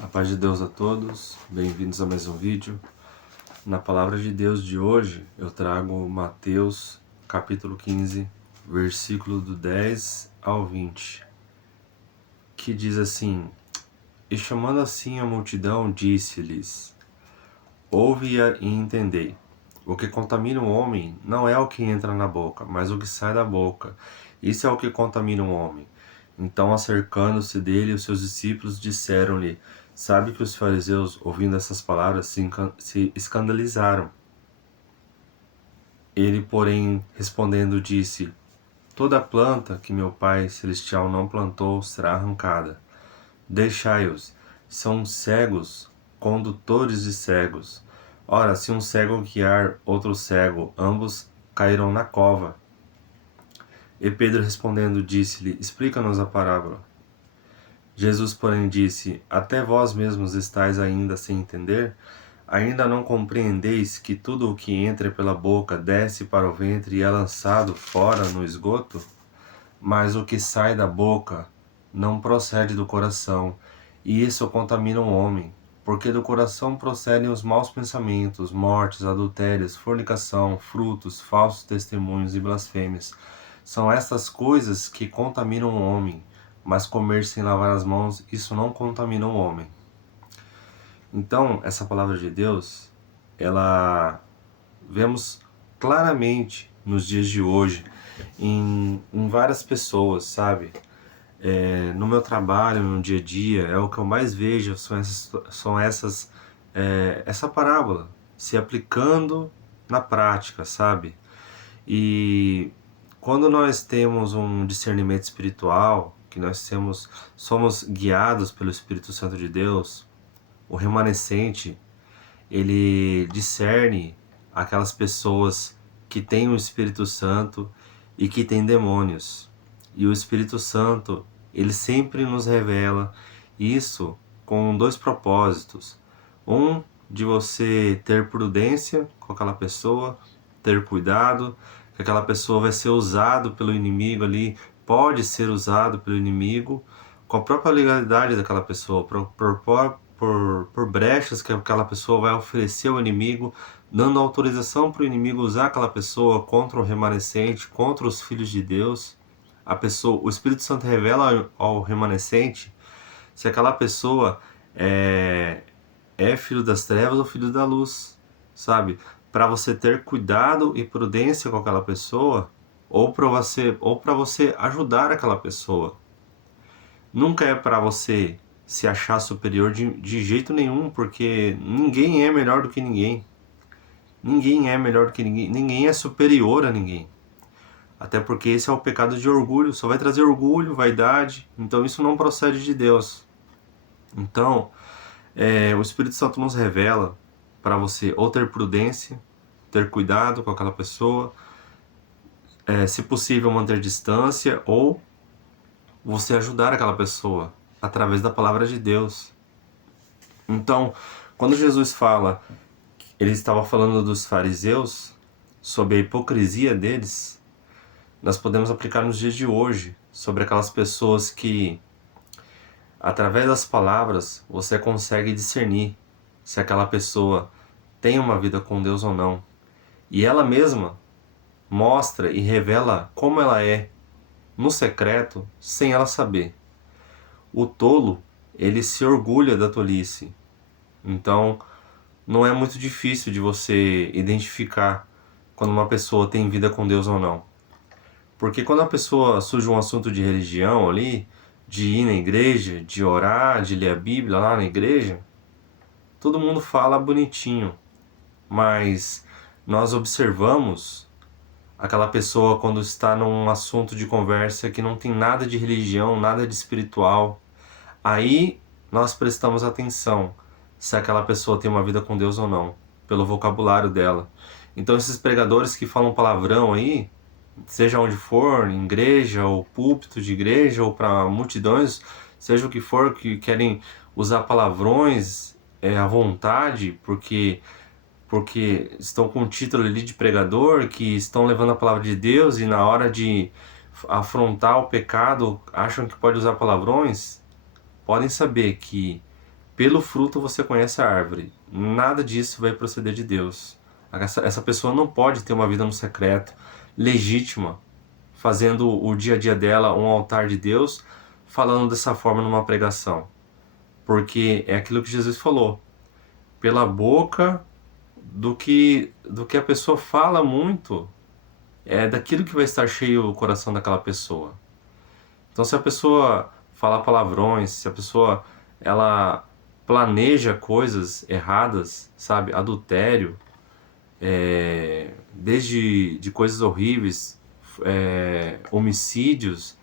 A paz de Deus a todos, bem-vindos a mais um vídeo. Na palavra de Deus de hoje, eu trago Mateus capítulo 15, versículo do 10 ao 20, que diz assim: E chamando assim a multidão, disse-lhes: Ouve e entendei. O que contamina o homem não é o que entra na boca, mas o que sai da boca. Isso é o que contamina o homem. Então, acercando-se dele, os seus discípulos disseram-lhe: Sabe que os fariseus, ouvindo essas palavras, se escandalizaram. Ele, porém, respondendo, disse: Toda planta que meu Pai Celestial não plantou será arrancada. Deixai-os, são cegos, condutores de cegos. Ora, se um cego guiar outro cego, ambos cairão na cova. E Pedro respondendo disse-lhe: Explica-nos a parábola. Jesus, porém, disse: Até vós mesmos estáis ainda sem entender? Ainda não compreendeis que tudo o que entra pela boca desce para o ventre e é lançado fora no esgoto? Mas o que sai da boca não procede do coração, e isso contamina o homem, porque do coração procedem os maus pensamentos, mortes, adultérios, fornicação, frutos, falsos testemunhos e blasfêmias. São estas coisas que contaminam o homem, mas comer sem lavar as mãos, isso não contamina o homem. Então, essa palavra de Deus, ela vemos claramente nos dias de hoje, em várias pessoas, sabe? No meu trabalho, no dia a dia, é o que eu mais vejo, essa parábola se aplicando na prática, sabe? E quando nós temos um discernimento espiritual, que somos guiados pelo Espírito Santo de Deus, o remanescente, ele discerne aquelas pessoas que têm o Espírito Santo e que têm demônios. E o Espírito Santo, ele sempre nos revela isso com dois propósitos. Um, de você ter prudência com aquela pessoa, ter cuidado, que aquela pessoa vai ser usado pelo inimigo ali, pode ser usado pelo inimigo, com a própria legalidade daquela pessoa, por brechas que aquela pessoa vai oferecer ao inimigo, dando autorização para o inimigo usar aquela pessoa contra o remanescente, contra os filhos de Deus. O Espírito Santo revela ao remanescente se aquela pessoa é filho das trevas ou filho da luz, sabe? Para você ter cuidado e prudência com aquela pessoa, ou para você ajudar aquela pessoa. Nunca é para você se achar superior de jeito nenhum, porque ninguém é melhor do que ninguém. Ninguém é melhor do que ninguém. Ninguém é superior a ninguém. Até porque esse é o pecado de orgulho, só vai trazer orgulho, vaidade. Então isso não procede de Deus. Então, o Espírito Santo nos revela para você ou ter prudência, ter cuidado com aquela pessoa, se possível manter distância, ou você ajudar aquela pessoa através da palavra de Deus. Então, quando Jesus fala, ele estava falando dos fariseus, sobre a hipocrisia deles, nós podemos aplicar nos dias de hoje, sobre aquelas pessoas que, através das palavras, você consegue discernir se aquela pessoa tem uma vida com Deus ou não. E ela mesma mostra e revela como ela é no secreto, sem ela saber. O tolo, ele se orgulha da tolice. Então, não é muito difícil de você identificar quando uma pessoa tem vida com Deus ou não. Porque quando a pessoa surge um assunto de religião ali, de ir na igreja, de orar, de ler a Bíblia lá na igreja, todo mundo fala bonitinho. Mas nós observamos aquela pessoa quando está num assunto de conversa que não tem nada de religião, nada de espiritual. Aí nós prestamos atenção se aquela pessoa tem uma vida com Deus ou não, pelo vocabulário dela. Então esses pregadores que falam palavrão aí, seja onde for, em igreja, ou púlpito de igreja, ou para multidões, seja o que for, que querem usar palavrões à vontade, porque estão com o título ali de pregador, que estão levando a palavra de Deus e na hora de afrontar o pecado acham que pode usar palavrões, podem saber que Pelo fruto você conhece a árvore. Nada disso vai proceder de Deus. Essa pessoa não pode ter uma vida no secreto, legítima, fazendo o dia a dia dela um altar de Deus, falando dessa forma numa pregação. Porque é aquilo que Jesus falou. Pela boca do que a pessoa fala muito, é daquilo que vai estar cheio o coração daquela pessoa. Então, se a pessoa fala palavrões, se a pessoa ela planeja coisas erradas, sabe, adultério, desde de coisas horríveis, homicídios,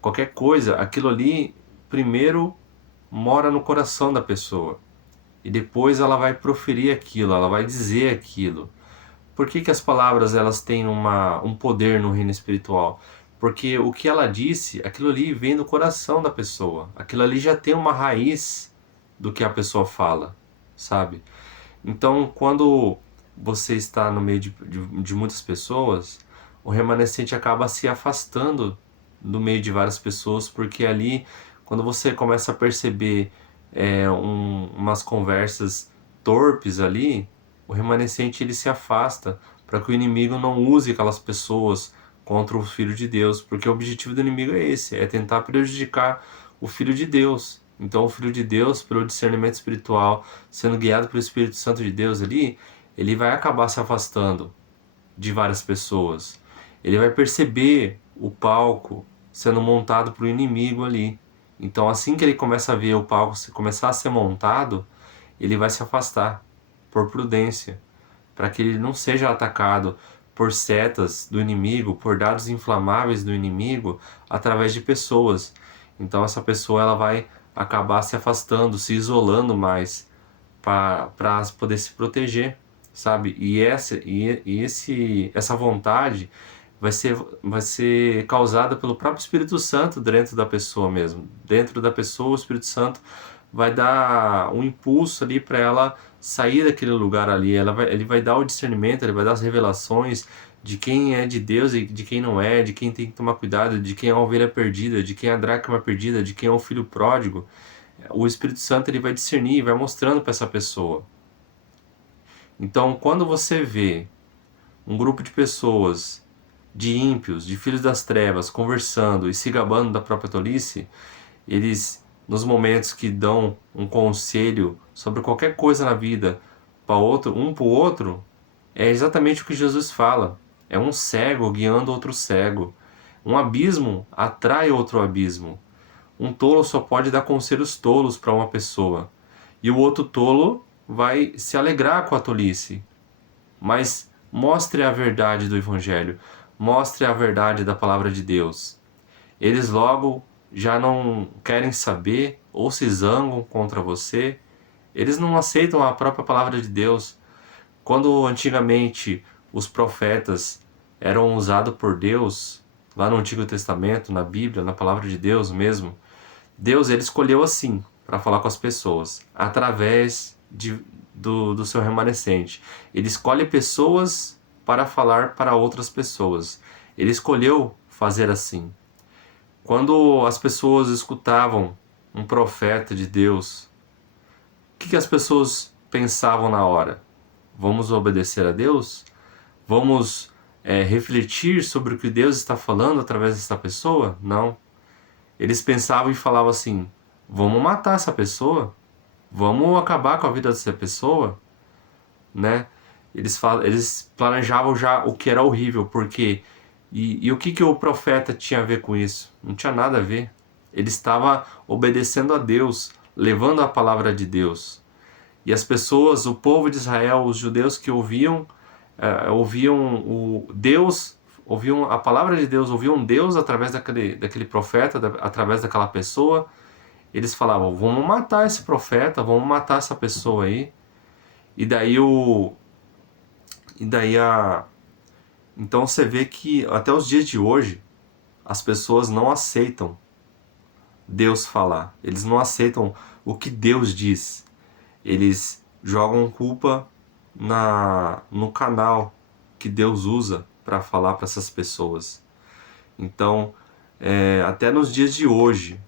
qualquer coisa, aquilo ali primeiro mora no coração da pessoa e depois ela vai proferir aquilo, ela vai dizer aquilo. Por que as palavras elas têm um poder no reino espiritual? Porque o que ela disse, aquilo ali vem do coração da pessoa. Aquilo ali já tem uma raiz do que a pessoa fala, sabe? Então, quando você está no meio de muitas pessoas, o remanescente acaba se afastando do meio de várias pessoas, porque ali, quando você começa a perceber umas conversas torpes ali, o remanescente ele se afasta para que o inimigo não use aquelas pessoas contra o Filho de Deus, porque o objetivo do inimigo é esse, é tentar prejudicar o Filho de Deus. Então o Filho de Deus, pelo discernimento espiritual, sendo guiado pelo Espírito Santo de Deus ali, ele vai acabar se afastando de várias pessoas. Ele vai perceber o palco sendo montado para o inimigo ali. Então assim que ele começa a ver o palco começar a ser montado, ele vai se afastar por prudência, para que ele não seja atacado por setas do inimigo, por dados inflamáveis do inimigo, através de pessoas. Então essa pessoa ela vai acabar se afastando, se isolando mais para poder se proteger, sabe? Essa vontade vai ser causada pelo próprio Espírito Santo dentro da pessoa mesmo. Dentro da pessoa, o Espírito Santo vai dar um impulso ali para ela sair daquele lugar ali. Ele vai dar o discernimento, ele vai dar as revelações de quem é de Deus e de quem não é, de quem tem que tomar cuidado, de quem é a ovelha perdida, de quem é a dracma perdida, de quem é o filho pródigo. O Espírito Santo ele vai discernir, vai mostrando para essa pessoa. Então, quando você vê um grupo de pessoas, de ímpios, de filhos das trevas, conversando e se gabando da própria tolice, eles, nos momentos que dão um conselho sobre qualquer coisa na vida para um para o outro, é exatamente o que Jesus fala. É um cego guiando outro cego. Um abismo atrai outro abismo. Um tolo só pode dar conselhos tolos para uma pessoa. E o outro tolo vai se alegrar com a tolice. Mas mostre a verdade do Evangelho. Mostre a verdade da palavra de Deus. Eles logo já não querem saber ou se zangam contra você. Eles não aceitam a própria palavra de Deus. Quando antigamente os profetas eram usados por Deus, lá no Antigo Testamento, na Bíblia, na palavra de Deus mesmo, Deus ele escolheu assim para falar com as pessoas, através do seu remanescente. Ele escolhe pessoas para falar para outras pessoas. Ele escolheu fazer assim. Quando as pessoas escutavam um profeta de Deus, o que as pessoas pensavam na hora? Vamos obedecer a Deus? Vamos refletir sobre o que Deus está falando através dessa pessoa? Não. Eles pensavam e falavam assim: vamos matar essa pessoa? Vamos acabar com a vida dessa pessoa? Né? Eles planejavam já o que era horrível, porque o que o profeta tinha a ver com isso? Não tinha nada a ver. Ele estava obedecendo a Deus, levando a palavra de Deus. E as pessoas, o povo de Israel, os judeus que ouviam ouviam a palavra de Deus, ouviam Deus através daquele profeta, através daquela pessoa, eles falavam: vamos matar esse profeta, vamos matar essa pessoa aí. E daí então você vê que até os dias de hoje as pessoas não aceitam Deus falar, eles não aceitam o que Deus diz. Eles jogam culpa no canal que Deus usa para falar para essas pessoas. Então, até nos dias de hoje,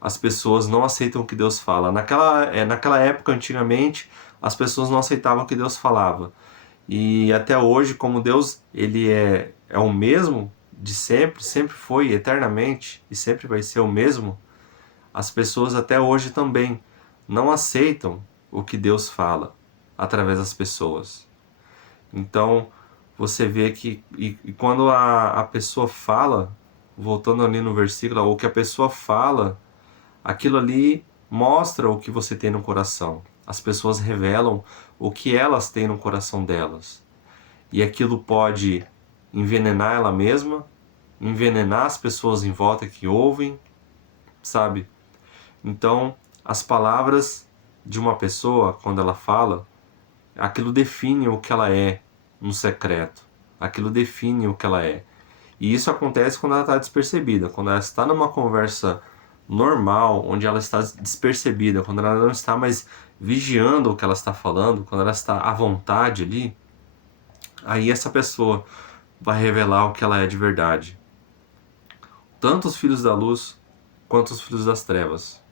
as pessoas não aceitam o que Deus fala. Naquela época, antigamente, as pessoas não aceitavam o que Deus falava. E até hoje, como Deus ele é o mesmo de sempre, sempre foi, eternamente, e sempre vai ser o mesmo, as pessoas até hoje também não aceitam o que Deus fala através das pessoas. Então, você vê que e quando a pessoa fala, voltando ali no versículo, o que a pessoa fala, aquilo ali mostra o que você tem no coração. As pessoas revelam o que elas têm no coração delas. E aquilo pode envenenar ela mesma, envenenar as pessoas em volta que ouvem, sabe? Então, as palavras de uma pessoa, quando ela fala, aquilo define o que ela é no secreto. Aquilo define o que ela é. E isso acontece quando ela está despercebida, quando ela está numa conversa normal, onde ela está despercebida, quando ela não está mais vigiando o que ela está falando, quando ela está à vontade ali, aí essa pessoa vai revelar o que ela é de verdade. Tanto os filhos da luz quanto os filhos das trevas.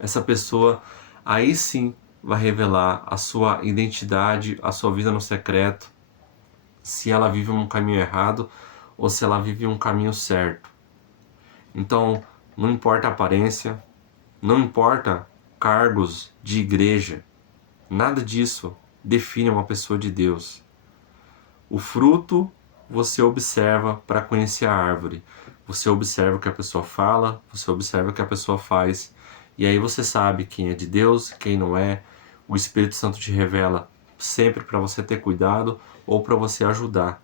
Essa pessoa aí sim vai revelar a sua identidade, a sua vida no secreto, se ela vive um caminho errado ou se ela vive um caminho certo. Então, não importa a aparência, não importa cargos de igreja, nada disso define uma pessoa de Deus. O fruto você observa para conhecer a árvore. Você observa o que a pessoa fala, você observa o que a pessoa faz, e aí você sabe quem é de Deus, quem não é. O Espírito Santo te revela sempre para você ter cuidado ou para você ajudar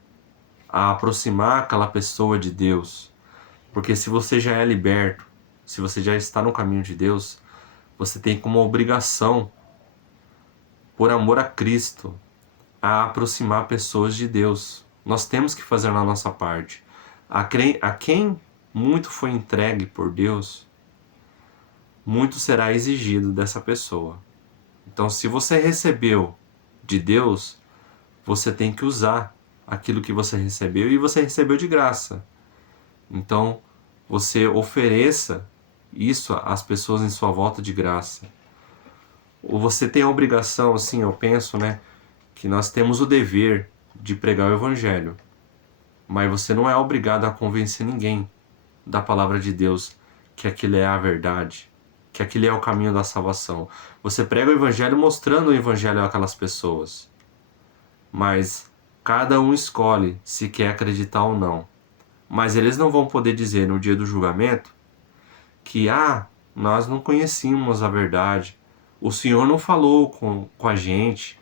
a aproximar aquela pessoa de Deus. Porque se você já é liberto, se você já está no caminho de Deus, você tem como obrigação, por amor a Cristo, a aproximar pessoas de Deus. Nós temos que fazer a nossa parte. A quem muito foi entregue por Deus, muito será exigido dessa pessoa. Então, se você recebeu de Deus, você tem que usar aquilo que você recebeu e você recebeu de graça. Então, você ofereça isso às pessoas em sua volta de graça. Ou você tem a obrigação, assim, eu penso, né, que nós temos o dever de pregar o Evangelho. Mas você não é obrigado a convencer ninguém da palavra de Deus que aquilo é a verdade, que aquilo é o caminho da salvação. Você prega o Evangelho mostrando o Evangelho àquelas pessoas. Mas cada um escolhe se quer acreditar ou não. Mas eles não vão poder dizer no dia do julgamento que, nós não conhecíamos a verdade, o Senhor não falou com a gente,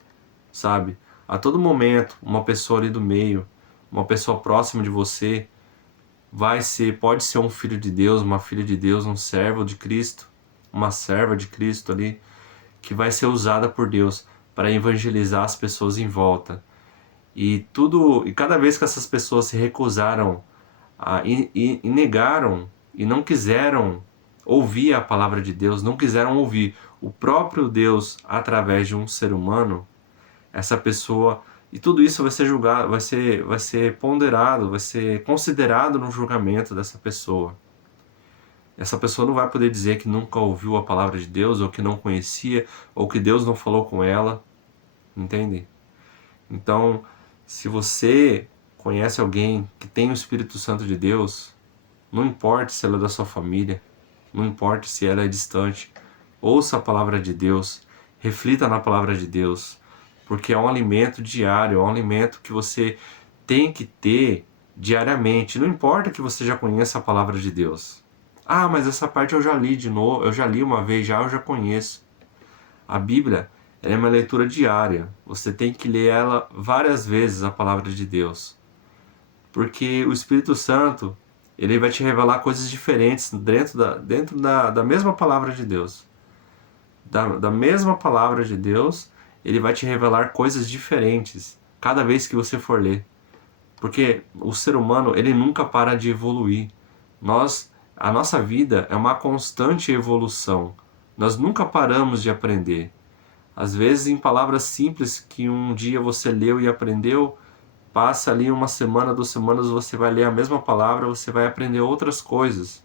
sabe? A todo momento, uma pessoa ali do meio, uma pessoa próxima de você, pode ser um filho de Deus, uma filha de Deus, um servo de Cristo, uma serva de Cristo ali, que vai ser usada por Deus para evangelizar as pessoas em volta. E cada vez que essas pessoas se recusaram e negaram e não quiseram ouvir a palavra de Deus, não quiseram ouvir o próprio Deus através de um ser humano, essa pessoa, e tudo isso vai ser julgado, vai ser ponderado, vai ser considerado no julgamento dessa pessoa. Essa pessoa não vai poder dizer que nunca ouviu a palavra de Deus, ou que não conhecia, ou que Deus não falou com ela, entende? Então, se você conhece alguém que tem o Espírito Santo de Deus, não importa se ela é da sua família, não importa se ela é distante, ouça a palavra de Deus, reflita na palavra de Deus, porque é um alimento diário, é um alimento que você tem que ter diariamente. Não importa que você já conheça a palavra de Deus. Mas essa parte eu já li de novo, eu já li uma vez, eu já conheço. A Bíblia é uma leitura diária. Você tem que ler ela várias vezes, a palavra de Deus. Porque o Espírito Santo, ele vai te revelar coisas diferentes dentro da mesma palavra de Deus. Da mesma palavra de Deus, ele vai te revelar coisas diferentes cada vez que você for ler. Porque o ser humano, ele nunca para de evoluir. A nossa vida é uma constante evolução. Nós nunca paramos de aprender. Às vezes, em palavras simples que um dia você leu e aprendeu, passa ali uma semana, 2 semanas, você vai ler a mesma palavra, você vai aprender outras coisas.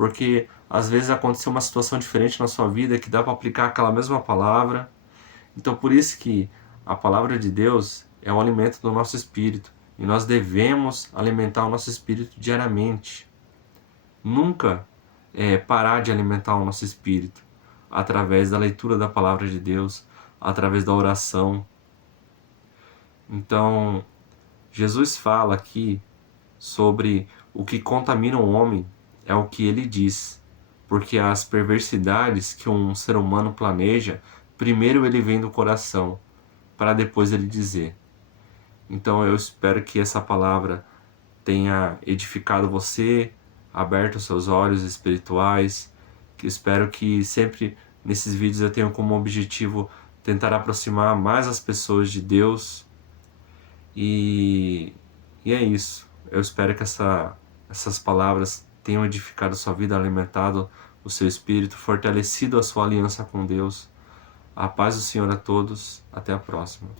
porque às vezes aconteceu uma situação diferente na sua vida que dá para aplicar aquela mesma palavra. Então por isso que a palavra de Deus é o alimento do nosso espírito e nós devemos alimentar o nosso espírito diariamente. Nunca parar de alimentar o nosso espírito através da leitura da palavra de Deus, através da oração. Então, Jesus fala aqui sobre o que contamina o homem é o que ele diz, porque as perversidades que um ser humano planeja, primeiro ele vem do coração, para depois ele dizer. Então eu espero que essa palavra tenha edificado você, aberto os seus olhos espirituais, que espero que sempre nesses vídeos eu tenha como objetivo tentar aproximar mais as pessoas de Deus. E é isso. Eu espero que essas palavras tenham edificado sua vida, alimentado o seu espírito, fortalecido a sua aliança com Deus. A paz do Senhor a todos. Até a próxima.